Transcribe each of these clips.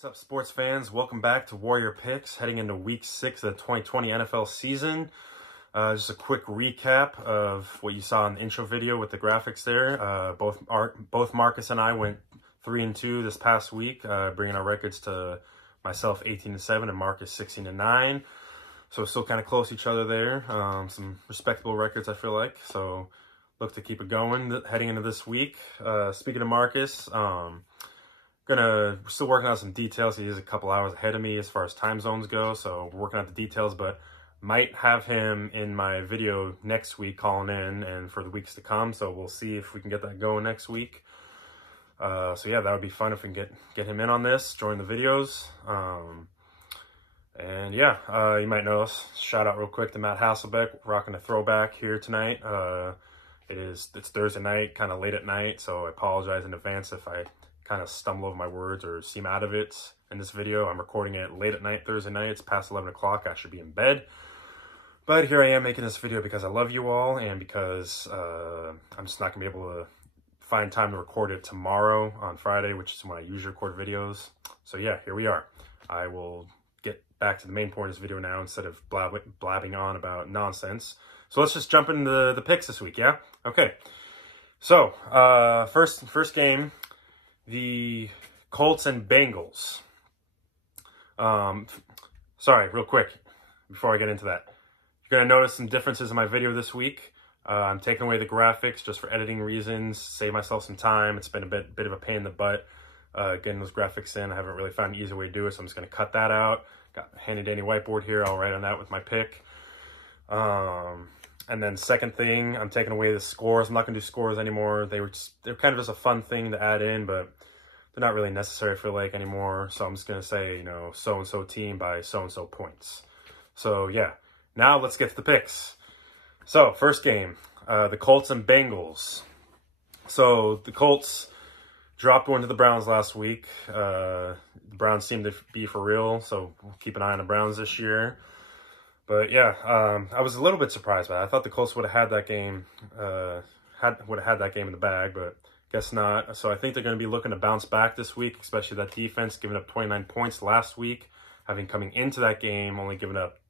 What's up, sports fans? Welcome back to Warrior Picks, heading into Week 6 of the 2020 NFL season. Just a quick recap of what you saw in the intro video with the graphics there. Both Marcus and I went 3-2 this past week, bringing our records to myself 18-7 and Marcus 16-9. So still kind of close to each other there. Some respectable records, I feel like. So look to keep it going heading into this week. Speaking of Marcus, still working on some details. He is a couple hours ahead of me as far as time zones go, so we're working out the details, but might have him in my video next week calling in and for the weeks to come, so we'll see if we can get that going next week. So yeah, that would be fun if we can get him in on this, join the videos. And yeah, you might notice, shout out real quick to Matt Hasselbeck, rocking a throwback here tonight. It's Thursday night, kind of late at night, so I apologize in advance if I kind of stumble over my words or seem out of it in this video. I'm recording it late at night, Thursday night. It's past 11 o'clock. I should be in bed. But here I am making this video because I love you all and because I'm just not going to be able to find time to record it tomorrow on Friday, which is when I usually record videos. So yeah, here we are. I will get back to the main point of this video now instead of blabbing on about nonsense. So let's just jump into the picks this week, yeah? Okay. So, first game, the Colts and Bengals. Sorry, real quick, before I get into that. You're going to notice some differences in my video this week. I'm taking away the graphics just for editing reasons, save myself some time. It's been a bit of a pain in the butt getting those graphics in. I haven't really found an easy way to do it, so I'm just going to cut that out. Got a handy-dandy whiteboard here. I'll write on that with my pick. And then second thing, I'm taking away the scores. I'm not going to do scores anymore. They're kind of just a fun thing to add in, but they're not really necessary, I feel like, anymore. So I'm just going to say, you know, so-and-so team by so-and-so points. So, yeah. Now let's get to the picks. So, first game, the Colts and Bengals. So, the Colts dropped one to the Browns last week. The Browns seem to be for real, so we'll keep an eye on the Browns this year. But yeah, I was a little bit surprised by that. I thought the Colts would have had that game, in the bag, but guess not. So I think they're going to be looking to bounce back this week, especially that defense giving up 29 points last week, having coming into that game only giving up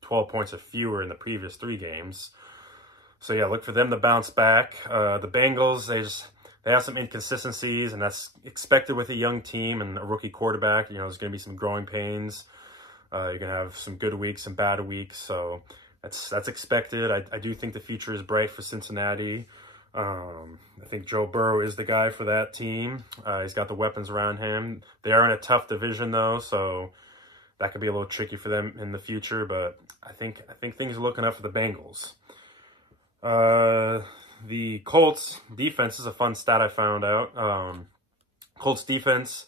12 points or fewer in the previous 3 games. So yeah, look for them to bounce back. The Bengals, they have some inconsistencies, and that's expected with a young team and a rookie quarterback. You know, there's going to be some growing pains. You're going to have some good weeks, some bad weeks, so that's expected. I do think the future is bright for Cincinnati. I think Joe Burrow is the guy for that team. He's got the weapons around him. They are in a tough division, though, so that could be a little tricky for them in the future, but I think things are looking up for the Bengals. The Colts defense is a fun stat I found out. Colts defense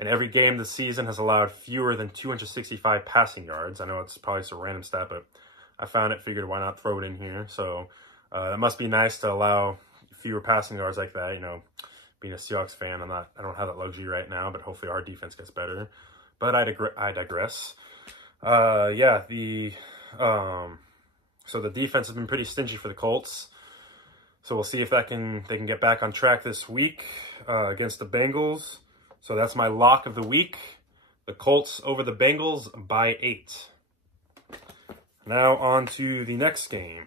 in every game this season has allowed fewer than 265 passing yards. I know it's probably just a random stat, but I found it, figured why not throw it in here. So it must be nice to allow fewer passing yards like that. You know, being a Seahawks fan, I don't have that luxury right now, but hopefully our defense gets better. But I digress. Yeah, so the defense has been pretty stingy for the Colts. So we'll see if they can get back on track this week against the Bengals. So that's my lock of the week. The Colts over the Bengals by 8. Now on to the next game.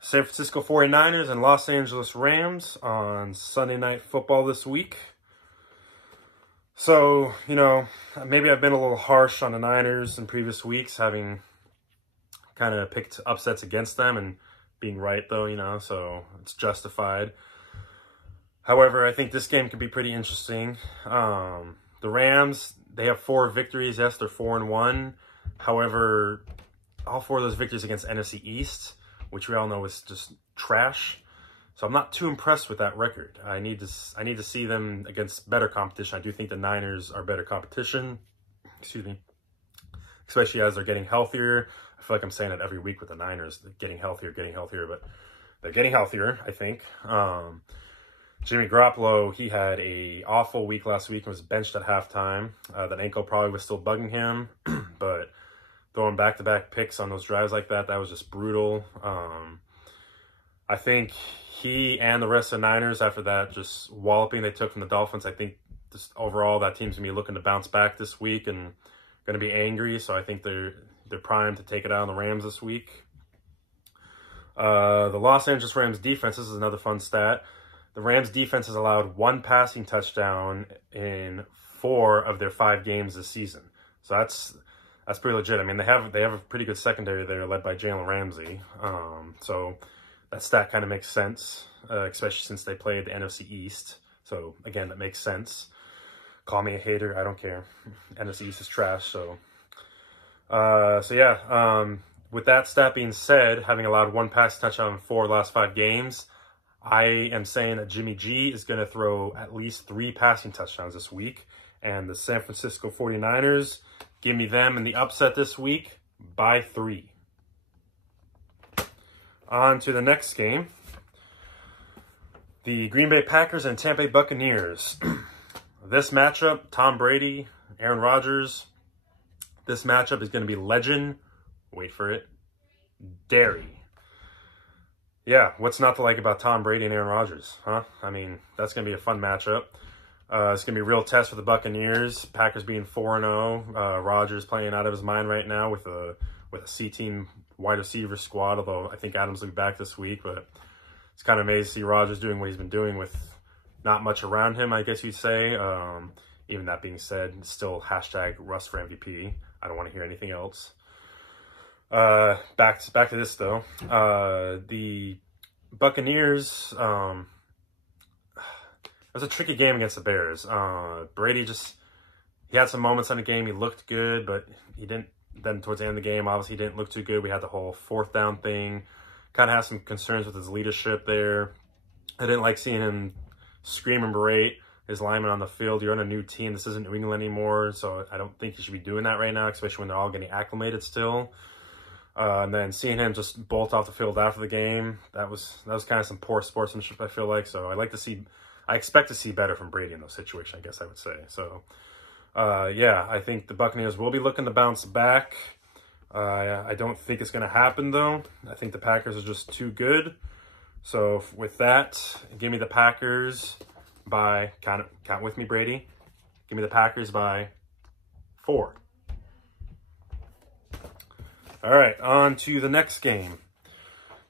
San Francisco 49ers and Los Angeles Rams on Sunday Night Football this week. So, you know, maybe I've been a little harsh on the Niners in previous weeks, having kind of picked upsets against them and being right, though, you know, so it's justified. However, I think this game could be pretty interesting. The Rams, they have 4 victories. Yes, they're 4-1. However, all 4 of those victories against NFC East, which we all know is just trash. So I'm not too impressed with that record. I need to see them against better competition. I do think the Niners are better competition. Excuse me. Especially as they're getting healthier. I feel like I'm saying it every week with the Niners. They're getting healthier, but they're getting healthier, I think. Jimmy Garoppolo, he had a awful week last week and was benched at halftime. That ankle probably was still bugging him, but throwing back-to-back picks on those drives like that was just brutal. I think he and the rest of the Niners, after that just walloping they took from the Dolphins, I think just overall, that team's going to be looking to bounce back this week and going to be angry. So I think they're primed to take it out on the Rams this week. The Los Angeles Rams defense, this is another fun stat. The Rams defense has allowed 1 passing touchdown in 4 of their 5 games this season. So that's pretty legit. I mean, they have a pretty good secondary there led by Jalen Ramsey. So that stat kind of makes sense, especially since they played the NFC East. So again, that makes sense. Call me a hater, I don't care. NFC East is trash, so yeah. With that stat being said, having allowed 1 pass touchdown in 4 of the last 5 games, I am saying that Jimmy G is going to throw at least 3 passing touchdowns this week. And the San Francisco 49ers, give me them in the upset this week by 3. On to the next game. The Green Bay Packers and Tampa Bay Buccaneers. This matchup, Tom Brady, Aaron Rodgers. This matchup is going to be legend. Wait for it. Dairy. Yeah, what's not to like about Tom Brady and Aaron Rodgers, huh? I mean, that's going to be a fun matchup. It's going to be a real test for the Buccaneers. Packers being 4-0. Rodgers playing out of his mind right now with a C-team wide receiver squad, although I think Adams will be back this week. But it's kind of amazing to see Rodgers doing what he's been doing with not much around him, I guess you'd say. Even that being said, still hashtag Russ for MVP. I don't want to hear anything else. Back to this, though. The Buccaneers... It was a tricky game against the Bears. Brady he had some moments in the game. He looked good, but he didn't. Then towards the end of the game, obviously he didn't look too good. We had the whole 4th down thing. Kind of had some concerns with his leadership there. I didn't like seeing him scream and berate his linemen on the field. You're on a new team. This isn't New England anymore, so I don't think he should be doing that right now, especially when they're all getting acclimated still. And then seeing him just bolt off the field after the game, that was kind of some poor sportsmanship, I feel like. So I expect to see better from Brady in those situations, I guess I would say. So, yeah, I think the Buccaneers will be looking to bounce back. I don't think it's going to happen, though. I think the Packers are just too good. So, with that, give me the Packers by, count with me, Brady. Give me the Packers by 4. All right, on to the next game.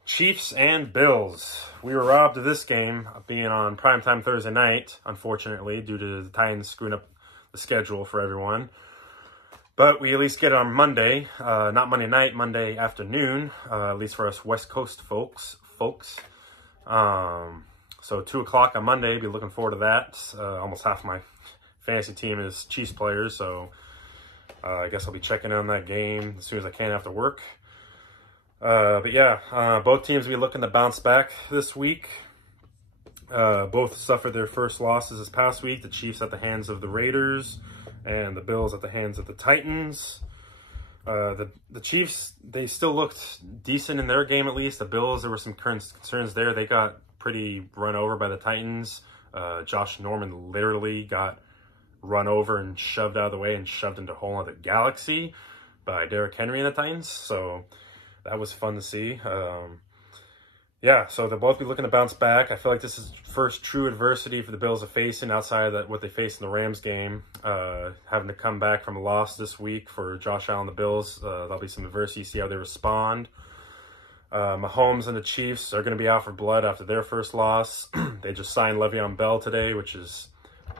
Chiefs and Bills. We were robbed of this game being on primetime Thursday night, unfortunately, due to the Titans screwing up the schedule for everyone. But we at least get it on Monday, not Monday night, Monday afternoon, at least for us West Coast folks. So 2 o'clock on Monday, be looking forward to that. Almost half my fantasy team is Chiefs players, so I guess I'll be checking in on that game as soon as I can after work. But yeah, both teams will be looking to bounce back this week. Both suffered their first losses this past week. The Chiefs at the hands of the Raiders and the Bills at the hands of the Titans. The Chiefs, they still looked decent in their game at least. The Bills, there were some concerns there. They got pretty run over by the Titans. Josh Norman literally got run over and shoved out of the way and shoved into a whole other galaxy by Derrick Henry and the Titans. So that was fun to see. Yeah, so they'll both be looking to bounce back. I feel like this is first true adversity for the Bills are facing outside of what they faced in the Rams game. Having to come back from a loss this week for Josh Allen and the Bills. There'll be some adversity, see how they respond. Mahomes and the Chiefs are going to be out for blood after their first loss. They just signed Le'Veon Bell today, which is,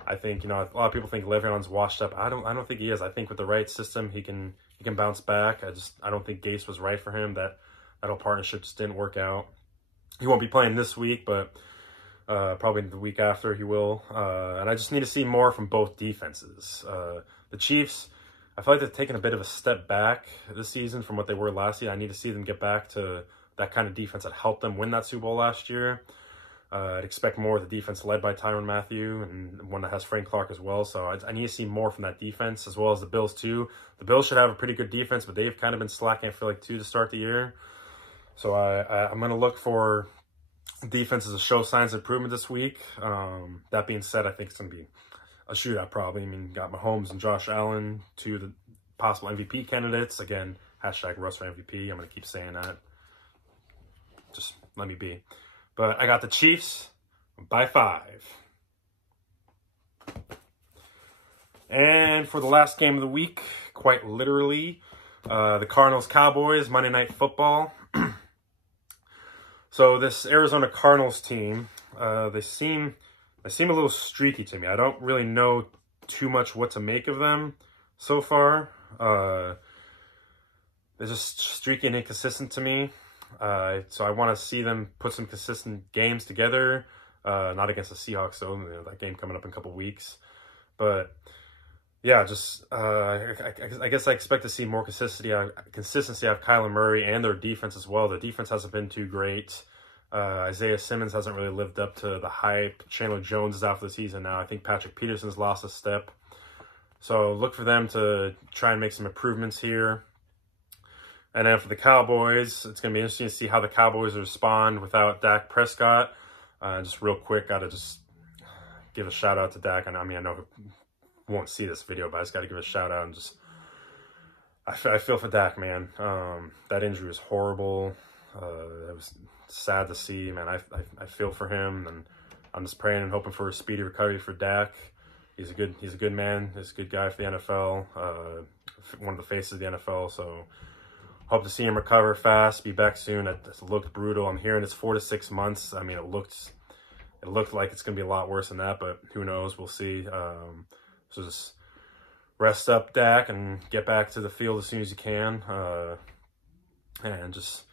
I think, a lot of people think Le'Veon's washed up. I don't think he is. I think with the right system, he can bounce back. I don't think Gase was right for him. That whole partnership just didn't work out. He won't be playing this week, but probably the week after he will. And I just need to see more from both defenses. The Chiefs, I feel like they've taken a bit of a step back this season from what they were last year. I need to see them get back to that kind of defense that helped them win that Super Bowl last year. I'd expect more of the defense led by Tyrann Mathieu and one that has Frank Clark as well. So I need to see more from that defense as well as the Bills too. The Bills should have a pretty good defense, but they've kind of been slacking, I feel like, too, to start the year. So I'm going to look for defenses to show signs of improvement this week. That being said, I think it's going to be a shootout probably. I mean, got Mahomes and Josh Allen, 2 of the possible MVP candidates. Again, hashtag Russ for MVP. I'm going to keep saying that. Just let me be. But I got the Chiefs by 5. And for the last game of the week, quite literally, the Cardinals Cowboys Monday Night Football. So this Arizona Cardinals team, they seem a little streaky to me. I don't really know too much what to make of them so far. They're just streaky and inconsistent to me. So I want to see them put some consistent games together. Not against the Seahawks, though. You know, that game coming up in a couple weeks. But yeah, just I guess I expect to see more consistency out of Kyler Murray and their defense as well. The defense hasn't been too great. Isaiah Simmons hasn't really lived up to the hype. Chandler Jones is out for the season now. I think Patrick Peterson's lost a step. So look for them to try and make some improvements here. And then for the Cowboys, it's going to be interesting to see how the Cowboys respond without Dak Prescott. Just real quick, got to just give a shout out to Dak. And I mean, I know he won't see this video, but I just got to give a shout out and just, I feel for Dak, man. That injury was horrible. It was sad to see, man. I feel for him, and I'm just praying and hoping for a speedy recovery for Dak. He's a good man. He's a good guy for the NFL. One of the faces of the NFL. So hope to see him recover fast, be back soon. It looked brutal. I'm hearing it's 4 to 6 months. I mean, it looked like it's gonna be a lot worse than that, but who knows? We'll see. So just rest up, Dak, and get back to the field as soon as you can. And just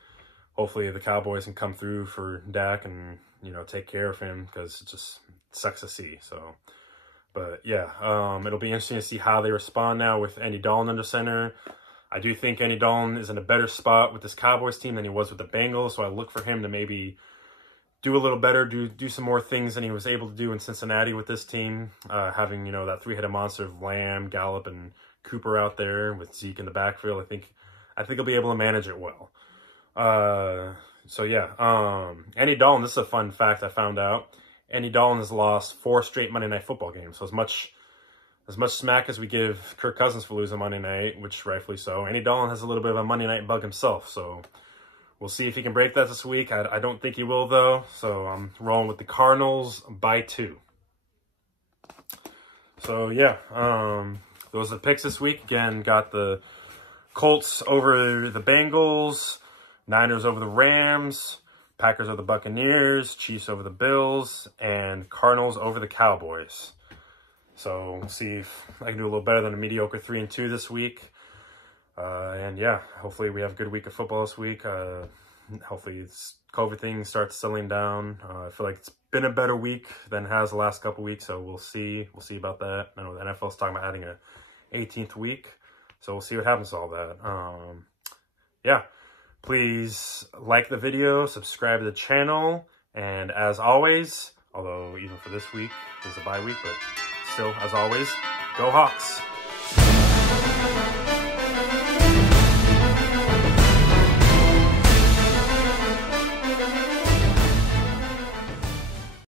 hopefully the Cowboys can come through for Dak and, you know, take care of him, because it just sucks to see. So, but yeah, it'll be interesting to see how they respond now with Andy Dalton under center. I do think Andy Dalton is in a better spot with this Cowboys team than he was with the Bengals, so I look for him to maybe do a little better, do some more things than he was able to do in Cincinnati with this team, having, you know, that three-headed monster of Lamb, Gallup, and Cooper out there with Zeke in the backfield. I think he'll be able to manage it well. So yeah, Andy Dalton, this is a fun fact I found out. Andy Dalton has lost 4 straight Monday Night Football games. So as much smack as we give Kirk Cousins for losing Monday night, which rightfully so, Andy Dalton has a little bit of a Monday night bug himself. So we'll see if he can break that this week. I don't think he will, though. So I'm rolling with the Cardinals by 2. So yeah, those are the picks this week. Again, got the Colts over the Bengals, Niners over the Rams, Packers over the Buccaneers, Chiefs over the Bills, and Cardinals over the Cowboys. So we'll see if I can do a little better than a mediocre 3-2 this week. And yeah, hopefully we have a good week of football this week. Hopefully this COVID thing starts settling down. I feel like it's been a better week than it has the last couple weeks, so we'll see. We'll see about that. I know the NFL's talking about adding an 18th week, so we'll see what happens to all that. Yeah, please like the video, subscribe to the channel, and as always, although even for this week, there's a bye week, but still, as always, go Hawks!